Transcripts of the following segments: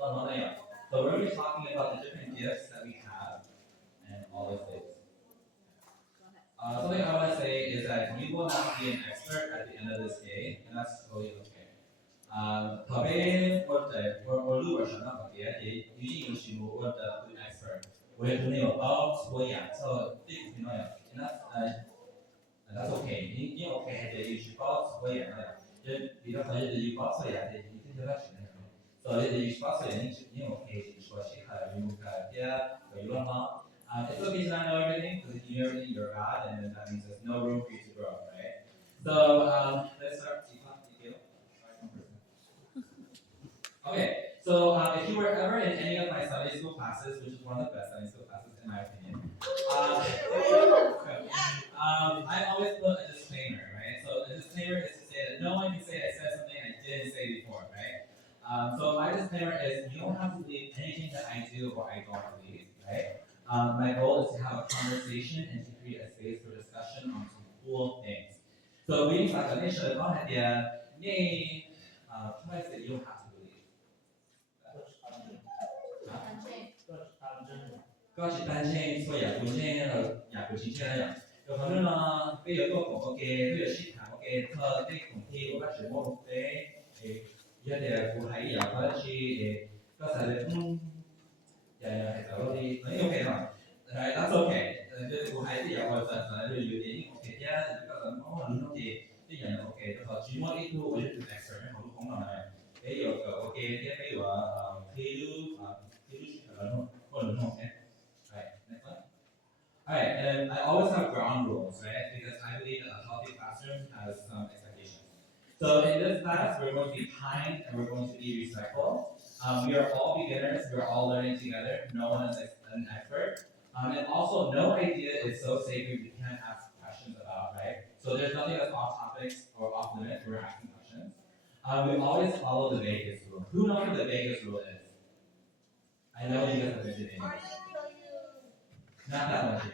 So we're going to be talking about the different gifts that we have and all those things. Something I want to say is that you will not be an expert at the end of this day, and that's totally okay. 特别我如果想到特别，也已经有许多我的 expert，我也可能有包错呀，so this you know and that's okay. You okay 的有许包错呀，就比如说有包错呀，你听得到什么？So you包错呀，你 okay 就说是还有有了吗？It's okay to not know everything because if you know everything, you're God, and that means there's no room for you to grow, right? So let's start. Okay, so if you were ever in any of my Sunday school classes, which is one of the best Sunday school classes in my opinion, I always put a disclaimer, right? So the disclaimer is to say that no one can say I said something I didn't say before, right? So my disclaimer is you don't have to believe anything that I do or I don't believe, right? My goal is to have a conversation and to create a space for discussion on some cool things. So we talk about this, you don't have to believe. ก็是单线所有本身的也不是这样，有可能呢，比如说我嘅，比如市場嘅，佢啲同啲我嗰時我嘅一啲股係有嗰啲嗰時係走嗰啲，你 OK 嘛？Right, that's okay. 啲股係啲有個就有啲 OK 啲啊，嗰陣我諗到啲人 OK，就係主要呢度我哋做 experiment 好講落嚟，比如個 OK 啲比如話譬如市場可能 OK。Alright, and I always have ground rules, right? Because I believe that a healthy classroom has some expectations. So in this class, we're going to be kind and we're going to be respectful. We are all beginners, we're all learning together. No one is an expert. And also, no idea is so sacred you can't ask questions about, right? So there's nothing that's off topics or off limits, we're asking questions. We always follow the Vegas rule. Who knows what the Vegas rule is? I know you guys have been doing it. Not that much.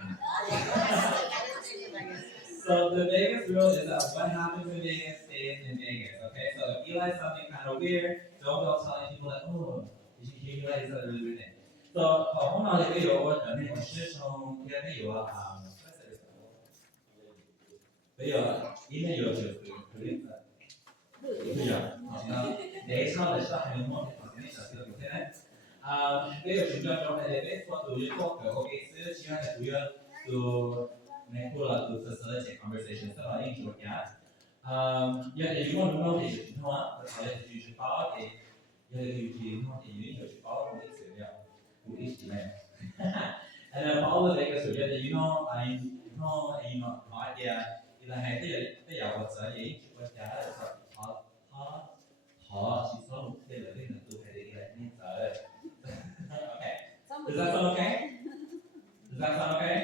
So the Vegas rule is that what happens in Vegas stays in Vegas. Okay, so if Eli says something kind of weird, don't go telling people that, oh, did you hear Eli said a really weird thing. So 后面呢有我那个师兄，也没有没有，里面有就是对呀，你抄的是还有么？你晓得不？比如选择中的那个做对做个 OK， 是其他的主要就那个了，就 facilitate conversation， 是吧？应酬呀，也如果能够解决的话，好像就是包的，也就是他的原因就是包的资料，不一起来。And then all the Vegas so yeah, you know, my idea is that hey, they are what's a what that is she's so clear that in the okay. Does that sound okay? Does that sound okay?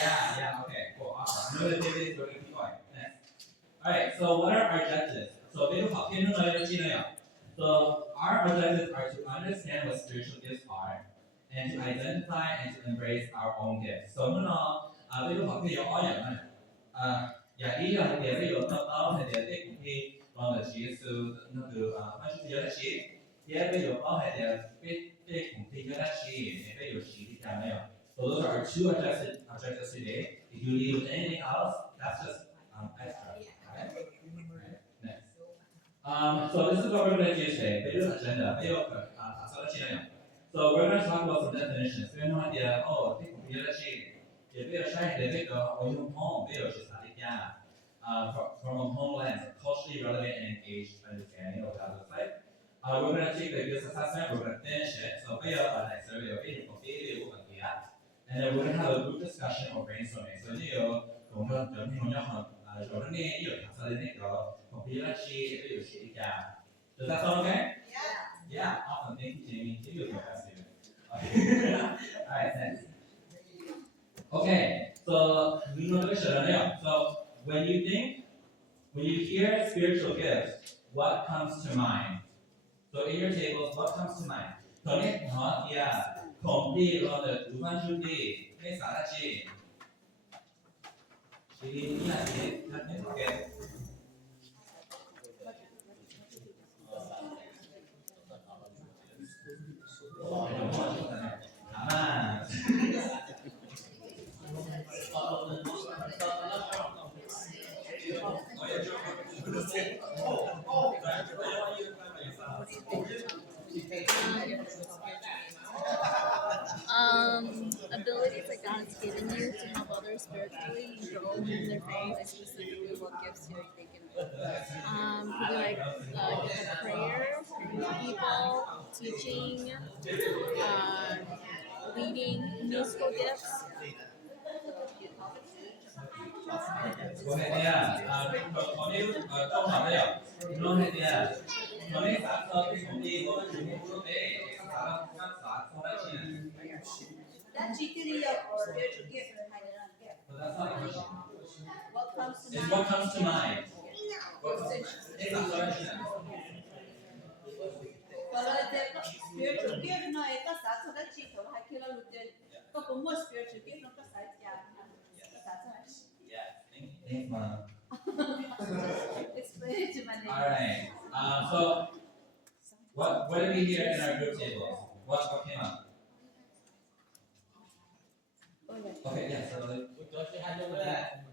Yeah, okay, cool, awesome. I'm gonna take this, we're gonna keep going. Next. Alright, so what are our objectives? So our objectives are to understand what spiritual gifts are and to identify and to embrace our own gifts. So 呢，比如學嘅有愛人咧，有啲人嘅比如得到係啲嘅幫助主那個乜嘢有得主，也比如幫係啲同啲有得主，也比如主啲咁樣。So those are our two objectives today. If you leave with anything else, that's just extra. Okay? Next. So this is what we're going to do today. Video agenda. So we're going to talk about some definitions. We have no idea. Oh, from a home lens, culturally relevant and engaged understanding of what that looks like. We're going to take the gifts assessment. We're going to finish it. So next survey, and then we're going to have a group discussion or brainstorming. So does that sound okay? Yeah, awesome. Thank you, Jamie. You do best, David. Alright, next. Okay, so when you hear spiritual gifts, what comes to mind? So in your tables, what comes to mind? 아마 Abilities that God's given you to help others spiritually grow in their faith, like specifically what gifts you think can could be like gift of prayer, praying for people, teaching, leading, musical gifts. Cô hay nha, có nếu câu hỏi đây ạ, nó hay nha, nó nếu xã sơ cái công ty có cái chuyện quốc tế, xã xã sơ đấy chứ. That GTD or spiritual gift or hidden gift. So that's not a question. What comes to It's mind? what comes to mind. It's not a question. Kalau ada spiritual gift, no, itu satu dah cerita. Hai kira lu jadi, kau pun spiritual gift, no, kau saja. Yeah. Thanks, Mom. Explain it to my neighbor. All right. So what did we hear in our group tables? What came up? Okay, yeah. So Don't you hand over that?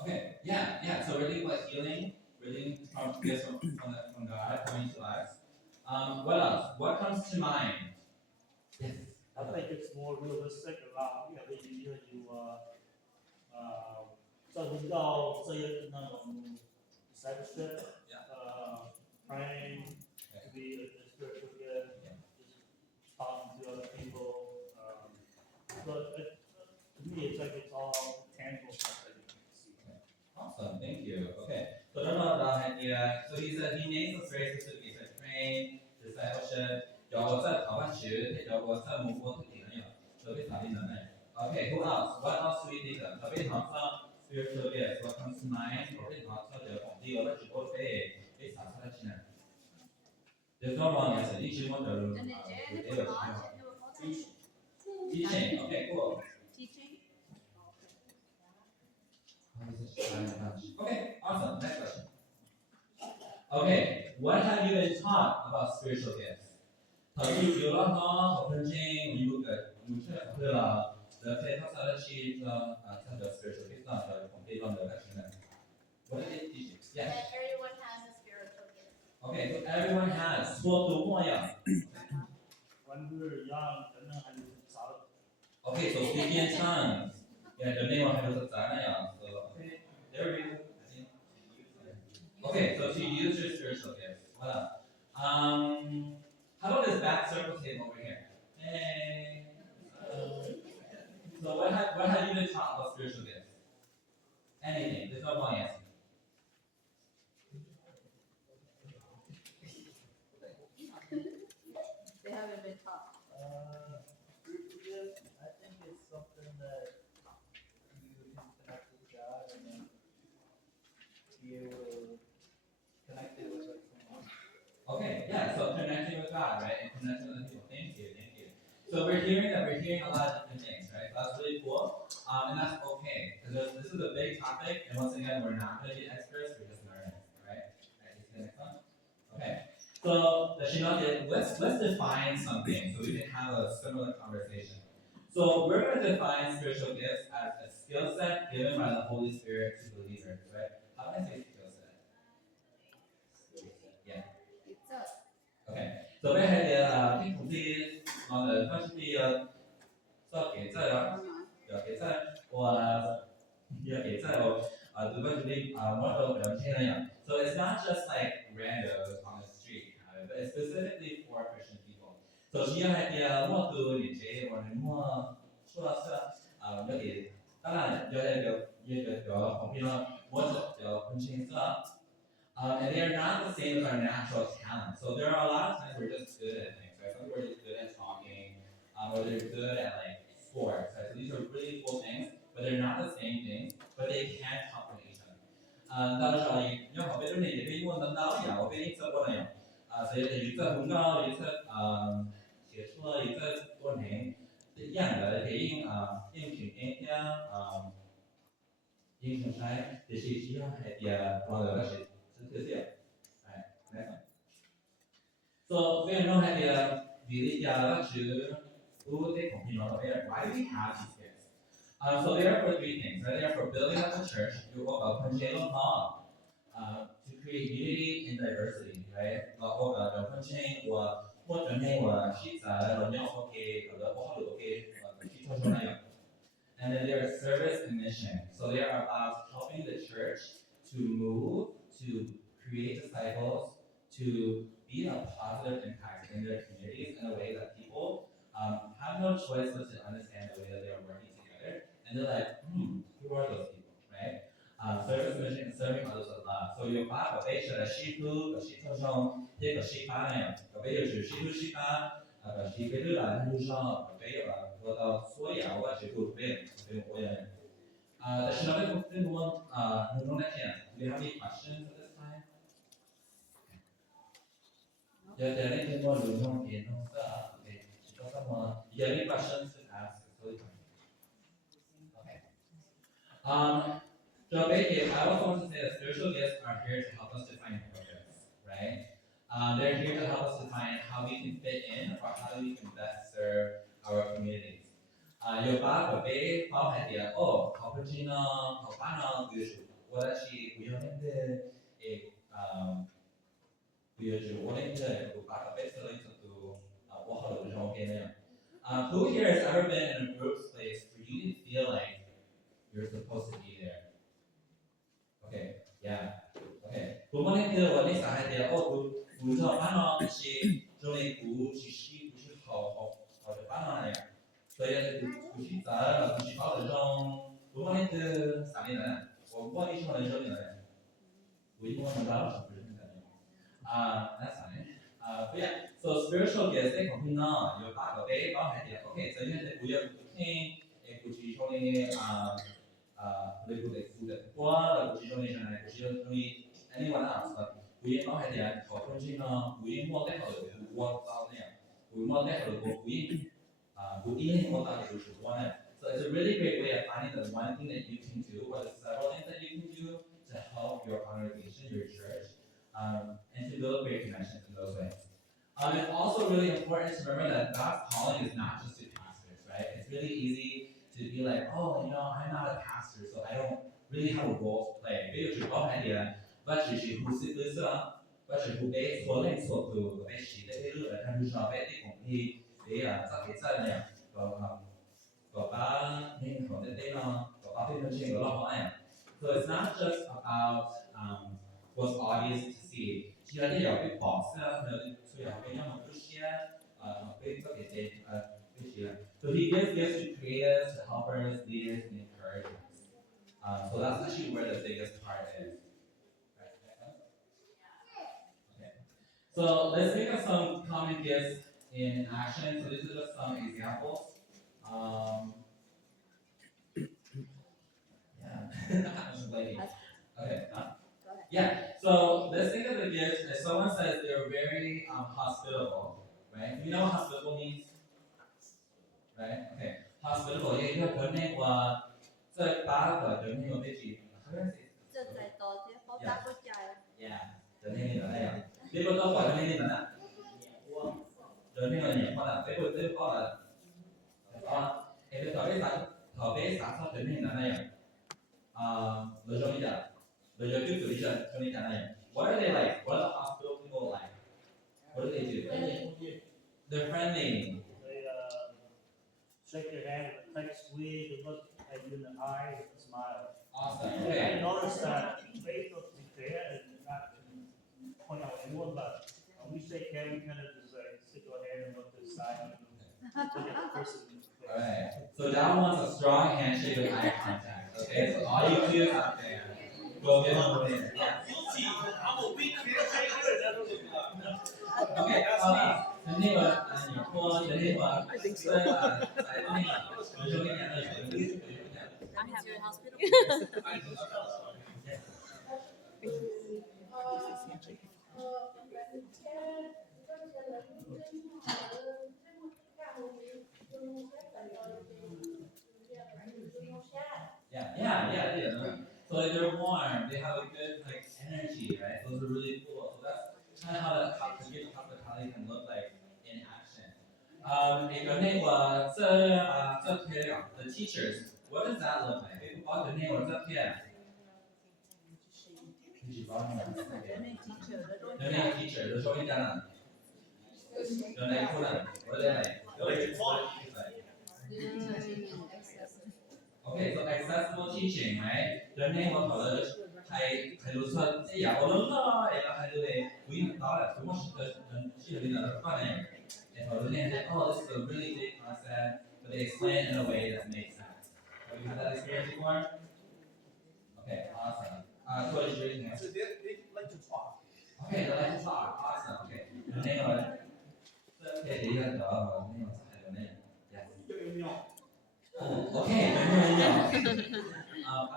Okay, yeah. So really like healing, really from gifts from God coming to us. What else? What comes to mind? Yes. I think it's more realistic about so we go discipleship, praying to be a spiritual gift, just talking to other people. But to me, it's like it's all tangible stuff that you can see. Awesome, thank you. Okay, so I don't know about idea. So he said he names the phrases to be like train, discipleship. 有我在台湾学，有我在蒙古听的有，特别特别难的。Okay, who else? What else do we need? 特别好像 spiritual gifts. What comes to mind? 特别好像就讲第二个直播费，给啥啥的钱。There's no wrong answer. Each one will And then Jen, if we're not, and we're not teaching. Okay, cool. teaching. Okay, awesome. Next question. Okay, what have you been taught about spiritual gifts? 头先有了呢，我分清有个有些对了，这开发啥的去参加 spiritual gifts 呢，就从这方面来听的。What did they teach you? Yeah. That everyone has a spiritual gift. Okay, so everyone has 说读默呀。When we were young, Okay, so speaking in tongues. Yeah, the name of it was Zanaya. So okay, there we go. Okay, so to use your spiritual gifts. Voilà. How about this back circle table over here? Hey. So what have you been taught about spiritual gifts? Anything. There's no wrong answer. They haven't been taught. Spiritual gift, I think it's something that you can connect with God and then be able to connect it with someone. Okay, yeah, so connecting with God, right? And connecting with people. Thank you. So we're hearing a lot of different things, right? So that's really cool. And that's okay. Because this is a big topic, and once again, we're not going to be experts, we're just learning, right? Alright, you see the next one? Okay. So let's define something so we can have a similar conversation. So we're going to define spiritual gifts as a skill set given by the Holy Spirit to believers, right? How can I say skill set? Yeah. It's a Okay. So we had the听统计on the first so 给在了，要给在我要给在我the first model 两千那样。So it's not just like randos on the street, but it's specifically for Christian people. So 只要係啲model年紀或者麼說是要給，當然有旁邊啦，model 有分清楚。And they are not the same as our natural talent. So there are a lot of times we're just good at things, right? Some people are just good at talking, or they're good at like sports, right? So these are really cool things, but they're not the same things, but they can complement each other. 到時候要學俾咗你哋俾我等到呀，我俾你做過啦呀。所随着预测公告、预测写出了预测过程一样的给应聘应聘差这些需要还得往了是特色，哎，来。So we know that really who they compete on there. Why do we have these gifts? So they are for three things. Right? They are for building up the church, to create unity in diversity, right? 然后呢，就分清我分清我是在人家 and then they are service and mission. So they are about helping the church to move, to create disciples, to be a positive impact in their communities in a way that people have no choice but to understand the way that they are working together. And they're like, who are those people, right? Service mission and serving others with love. So your Bible, they should have sheep food, the sheep shown, take a sheep on the way you should sheep sheep food, and you shall obey the soya, what you could be. The Shinobi Buktin one, do you have any questions at this time? Yeah, there is one room in okay. Someone, you have any questions to ask? Okay. So basically, I also want to say that spiritual gifts are here to help us define purpose, right? They're here to help us define how we can fit in or how we can best serve our communities. 有把可被包含的好不仅呢，好把呢，就是我的是不要那个就是我那个有把可被设立成我好的时候给那样。Who here has ever been in a group place where you didn't feel like you're supposed to be there? Okay, yeah. Okay. 我们那个我那啥还得不知道把呢是就那不是好的把呢呀。所以不是咱了，不是搞这种，我们那个啥的人，我那时候那时候的人，我一般能到什么人的that's fine. But yeah, so spiritual gifts they come in now. You back up, they back at you. Okay, so you have to king, which is only they put the food at one, which is only anyone else, but we back at you. For example, we want that to work out there. We want that to go we. So it's a really great way of finding the one thing that you can do, or the several things that you can do to help your congregation, your church, and to build great connections in those ways. It's also really important to remember that God's calling is not just to pastors, right? It's really easy to be like, oh, I'm not a pastor, so I don't really have a role to play. But you should who sit this up, but you who base for length for to base sheet, they do it, and you shall bet the complete, they are something there. So it's not just about what's obvious to see. So he gives gifts to creators, to helpers, leaders, and encouragers. So that's actually where the biggest part is. Okay. So let's think of some common gifts in action. So these are just some examples. Okay. Yeah. So let's think of the gifts. If someone says they're very hospitable, right? Do you know what hospitable means? Right? Okay. Hospitable. Yeah, you have to name what. So bad, the name of it. Yeah. The name of it. People don't want the name of it. The name of it. They would call it. If it's already thở bé xã sao đến hình này lời cho bây giờ tiếp tục cho nên này what are they like? What are the hospital people like? What do they do? They're friendly. They shake your hand with a tight squeeze, they look at you in the eye with a smile. Awesome. I Okay. noticed that they look there and not to point out anyone, but when we shake hands, we kind of just like stick our hand and look to the side and look at the person. All right. So that one's a strong handshake with eye contact. Okay. So all you do is out there. Go get them with it. I'm a weak handshake. Okay. The name of your phone. The name of. I think so. I'm I'm happy in hospital. So like they're warm, they have a good like energy, right? Those are really cool. So that's kind of how the hospitality can look like in action. The teachers, what does that look like? Learning teacher 的东西 Learning teacher, the showing dana. Learning student, what are they like? Okay, so accessible teaching, right? Learning what colors? 係รู้出，即係有我諗啦，有係佢哋 we thought it, we must oh, this is a really big concept, but they explain it in a way that makes sense. Have you had that experience before? Okay, awesome. So what is your name? So they like to talk. Okay, they like to talk. Awesome. Okay. Your name was. Okay, you have the name was your name. Yes. Oh, okay. I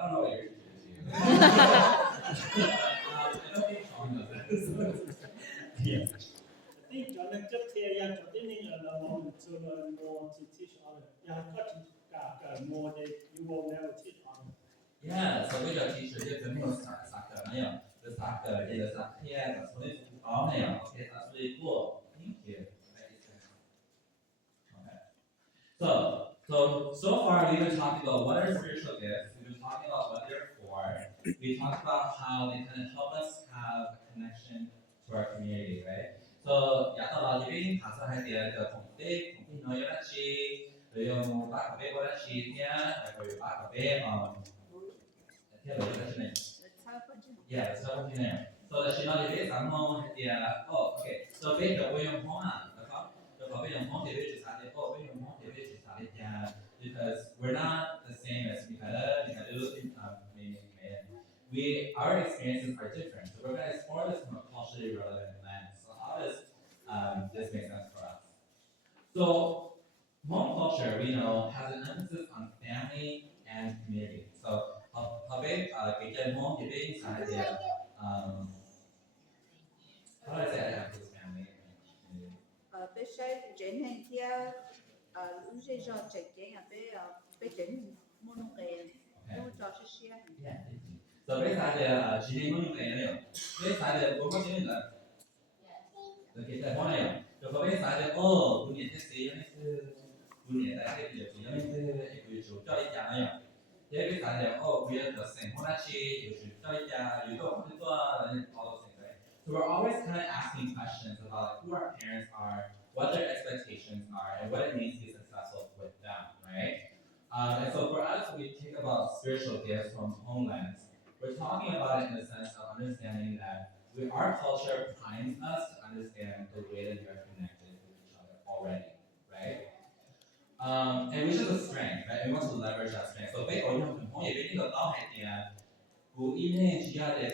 don't know what your teacher is. I don't think Sean knows this. Yeah. I think just here, yeah, continuing along to learn more to teach others. Yeah, more that you will never teach others. Yeah, so we got teacher here to know soccer, the soccer, the soccer, yeah, that's what it's all now. Okay, that's really cool. Thank you. Okay. So far we've been talking about what are spiritual gifts. We've been talking about what they're for. We talked about how they kind of help us have a connection to our community, right? So, yeah, a living has a idea of conflict, no yachi, yung bakabe ko na siya, or yung bakabe, yeah, it's not here. So the Shinali base, I'm home at the okay. So base the way of home, the way of home, the way to start it, way of home, the way to start it, because we're not the same as our experiences are different. So we're going to explore this from a culturally relevant lens. So how does this make sense for us? So Hmong culture, we know, has an emphasis on family and community. So how big cái Hmong thì biết sai thì how do I say I have this family and community? Bé sai chuyện hay kia lúc gì cho chạy chuyện bé chuyện muốn cái lúc cho sẽ share. Yeah, thank you. So bây giờ thì chỉ đi muốn cái này. Bây giờ thì có cái gì là cái cái món này. Rồi bây giờ thì oh, bunyi thế gì nàyคือbunyi tại cái điều gì nàyคือcái chủ cho ý chẳng này. Thế bây giờ thì oh, bây giờ the same món ăn chi,有主cho ý chẳng,有多很多 and all those things, right? So we're always kind of asking questions about who our parents are, what their expectations are, and what it means to be successful with them, right? And so for us, we think about spiritual gifts from homelands. We're talking about it in the sense of understanding that our culture primes us to understand the way that we are connected with each other already, right? And which is a strength, right? We want to leverage that strength. So, bây giờ chúng ta có thể nói là cú in chỉ là để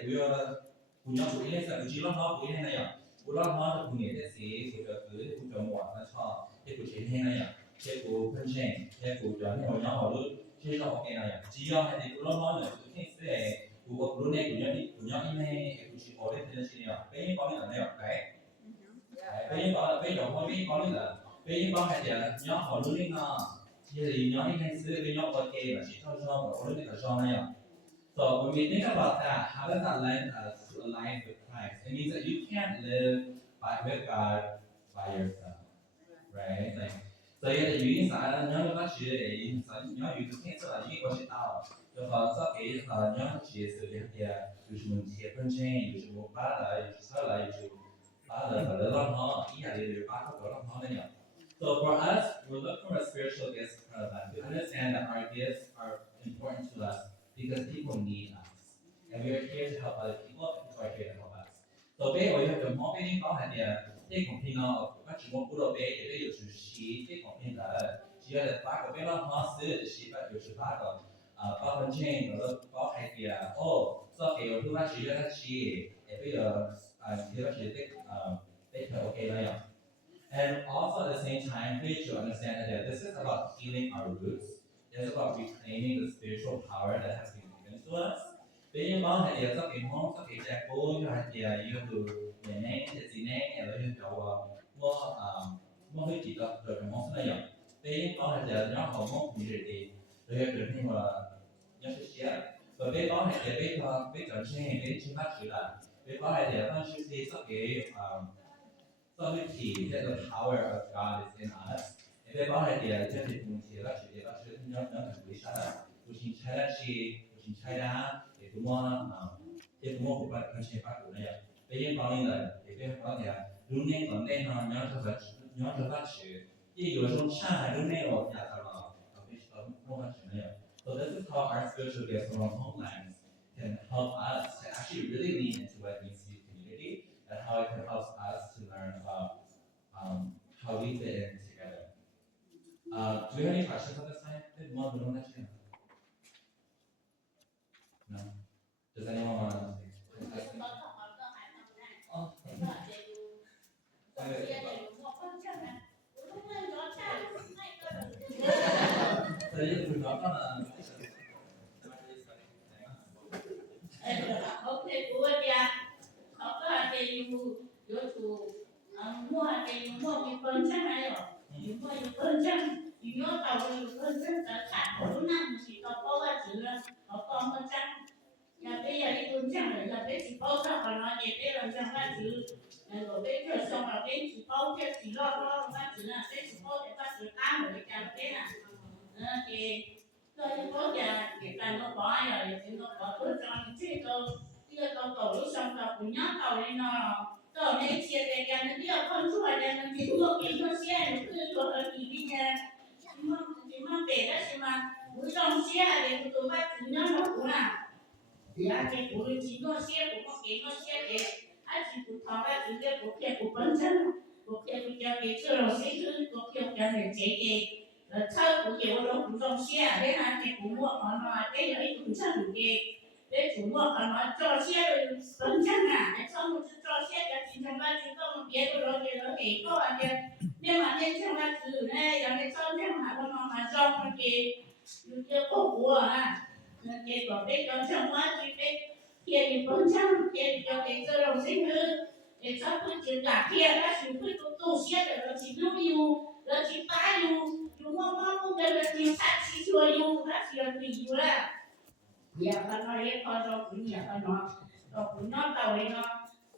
cú nhau cú in sẽ cú chỉ lo nó cú in này à, cú lo nó là cú nhảy thế gì, cú cho cứ cú cho muộn nó cho, thế cú chỉ thế này à, thế cú phân trình, thế cú cho những nhau họ luôn, thế cho ok này à, chỉ là thì cú lo nó là cú thế sẽ cú này cú nhau in này, cú chỉ có đến thế gì à, bây giờ có những cái này right? Bây giờ có những là bây giờ có hai giờ nhau họ luôn đi nào, chỉ là nhau in này sẽ bây nhau ok là chỉ cho họ luôn đi cả cho này à. So when we think about that, how does that lend us to align with Christ? It means that you can't live with God by yourself, right? Like, so you have to use that. Nhớ nó chỉ để nhớ you can't say là những cái đạo. Rồi họ sẽ cái nhớ chỉ sự việc thìอยู่ชุมนุมเทียบเป็นเช่นอยู่ชุมนุมบ้านอะไรอยู่เท่าไรอยู่บ้านอะไรแต่ละรอบน้องอีอะไรอยู่บ้านเขาก็รอบน้องเนี่ย So for us, we look for a spiritual gifts for that. We understand that our gifts are important to us because people need us, and we are here to help other people. People are here to help us. So 俾我要用我俾你講係嘅，啲公平咯，我全部估到俾，亦都要做事，啲公平嘅，只要係八個俾咯，我死就死不就是八個，八分錢，我都講係嘅，哦，所以我都話只要一次，亦都要只要是的俾佢 OK 啦樣。And also at the same time, please to understand that this is about healing our roots. It's about reclaiming the spiritual power that has been given to us. Bây giờ có thể là cái món có thể là cô cho hay là yêu từ nhà nén thì gì nén là yêu cầu mua cái gì đó rồi cái món này vậy. Bây giờ có thể là nó họ món gì thì rồi được nhưng mà nhớ sẽ So they all had their big change, they too much that. They all had their bunch of things okay, sovereignty, that the power of God is in us. And they all had their different which in China, which in China, if more but country back to there. They ain't buying that, if they have there, do name on them on your to that shoe. You don't shine, do name of that around, which more much in there. So this is how our spiritual gifts from homelands can help us to actually really lean into what it means to be community and how it can help us to learn about how we fit in together. Do we have any questions at this time? No. Does anyone want to? Okay, good, yeah. Học có hai cái yêu yêu chủ mua hai cái yêu mua cái con trắng này rồi, yêu mua cái con trắng, yêu tàu cái con trắng đã thả bốn năm chỉ tàu có ba chữ là có con trắng, nhà bây giờ cái con trắng này là cái chỉ bao ra còn nói gì bây giờ chẳng ba chữ, rồi bây giờ xong là cái chỉ bao cái chỉ lo ba chữ là cái chỉ bao cái ba chữ tám rồi cái cái là, thì rồi cái bao giờ cái cái nó có ai rồi thì nó có tôi cho anh chơi tôi cái tàu lúc xong tàu cũng nhớ tàu này tàu này chia để cái nó đi ở con chuột này nó chỉ có cái nó xe nó cứ rồi ở thì đi nha chỉ mà về đó chỉ mà buổi trong xe để tụi bay chỉ nhớ nó cũng là thì anh cái buổi chỉ nó xe cũng có cái nó xe để anh chỉ cũng tháo ra chỉ để cũng cái cũng bận chân cũng cái cái chơi rồi sẽ cứ cũng cái này chế cái thao cũng cái nó cũng trong xe để anh cái cũng mua họ nói cái ấy cũng chân cái để chủ mua họ nói cho xe bận chân à để xong rồi cho xe cái chính trong ba chúng tôi biết rồi thì có anh cái nhưng mà nên trong ba thứ này là cái xong trong mà con mà trong cái cổ của à cái bảo vệ cho trong ba thì cái kia thì bận chân kia cho cái cơ đồng sinh hư để cho tôi chỉ cả kia đã chỉ tôi tu xe để nó chỉ lưu yêu nó chỉ ta yêu chúng nó cái là chỉ sát chỉ cho yêu đã chỉ là tùy yêu là ya kan nói hết con rồi cũng nhà con nó rồi cũng nó tàu này nó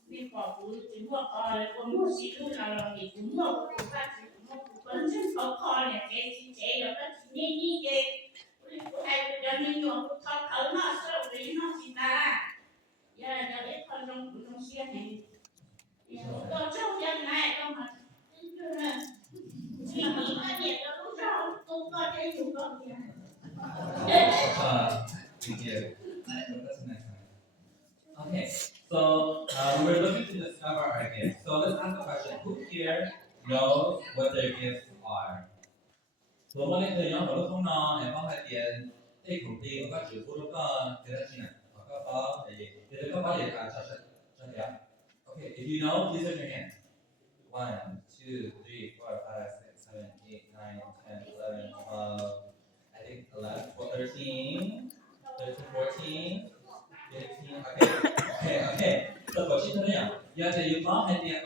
đi bỏ cũng chỉ mua có mua xí luôn là thì cũng mua cũng phát chỉ cũng mua cũng vẫn chân có kho này cái chỉ chế rồi nó chỉ như cái hay cho nên nhiều cũng thọ thở nó sợ vì nó chỉ ta ya giờ hết con trong cũng trong xe này con trong dân này con mà chỉ nghĩ cái gì đó lúc sau tôi có cái dụng con gì Thank you. That's the next one. Okay, so we're looking to discover our gifts. So let's ask the question: who here knows what their gifts are? So mỗi người nhóm có lúc không nói, em có hai tiền, thì cũng đi có chữ phụ có cái đó gì nè, có cái gì, thì có bao nhiêu cả cho thế. Okay, if you know, please raise your hand. 1, 2, 3, 4, 5, 6, 7, 8, 9, 10, 11, 12. I think 11, 12, 13, 14, 15. Okay. So what you doing? Yeah, the you mom had the.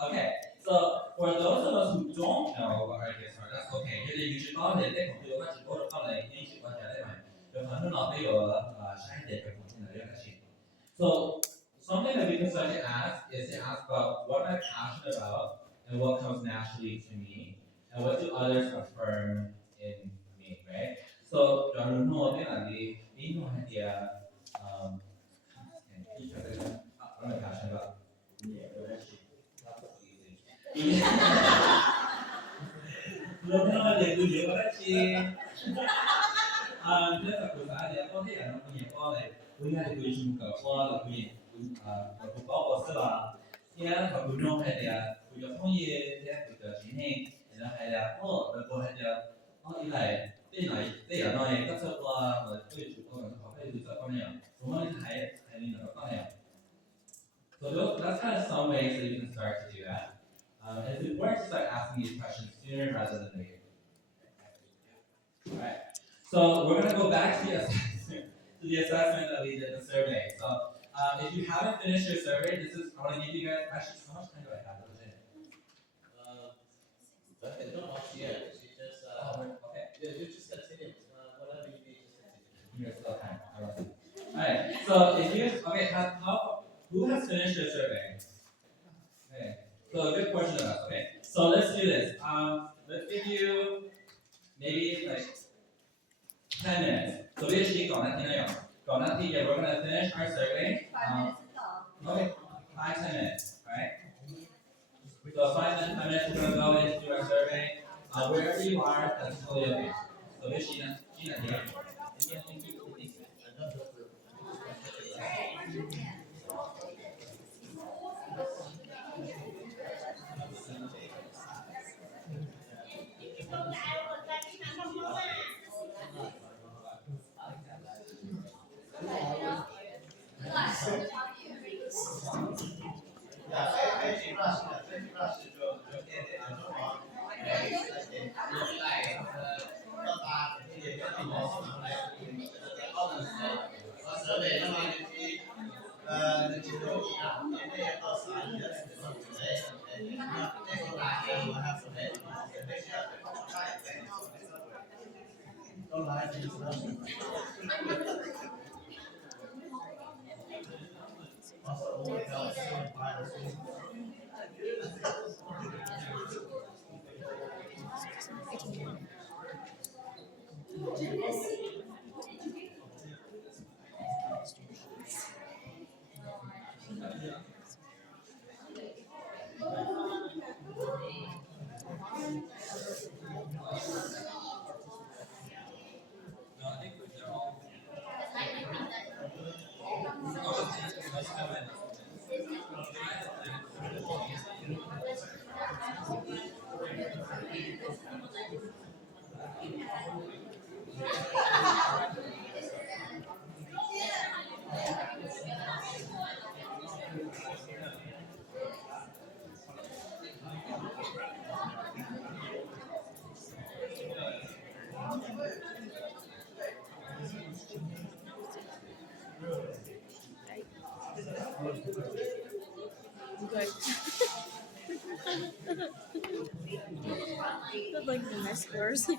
Okay, so for those of us who don't know what our gifts are, that's okay. Như là you có thể thấy một điều mà chỉ có được con này, nhưng chỉ có thể thấy mà được phần nó nói bây giờ sai để cái phần này là gì. So something that we can start to ask is to ask about what I'm passionate about and what comes naturally to me, and what do others affirm in me, right? So John know that we know idea what I'm passionate about. Lo que no me digo yo ahora sí. Rất là cụ thể thì có thể là nó cũng có này, bây giờ thì chúng ta có là cái cũng có sự là kia và cũng nói là cũng có thông业的这个经验，然后还有然后还有以来对人类接触過對主角同學對做咁樣，咁樣係你能夠講嘅。So that's kind of some ways that you can start to do that. It's important to start asking these questions sooner rather than later. Alright. So we're going to go back to the assessment that we did, the survey. So if you haven't finished your survey, I want to give you guys, actually, how much time do I have? But they don't watch yet. She just Okay. yeah, you just continue. Whatever you need, just continue. Here's the time. Alright. So if you okay, how who has finished the survey? Okay. So a good portion of us. Okay. So let's do this. Let's give you maybe like 10 minutes. So we actually got nothing now. Got nothing yet. We're gonna finish our survey. 5 minutes to talk. Okay. 5-10 minutes. Alright. So 5 minutes, we're gonna go and do our survey. Wherever you are, that's totally okay. So this Sheena here. Thank you. Like the next course.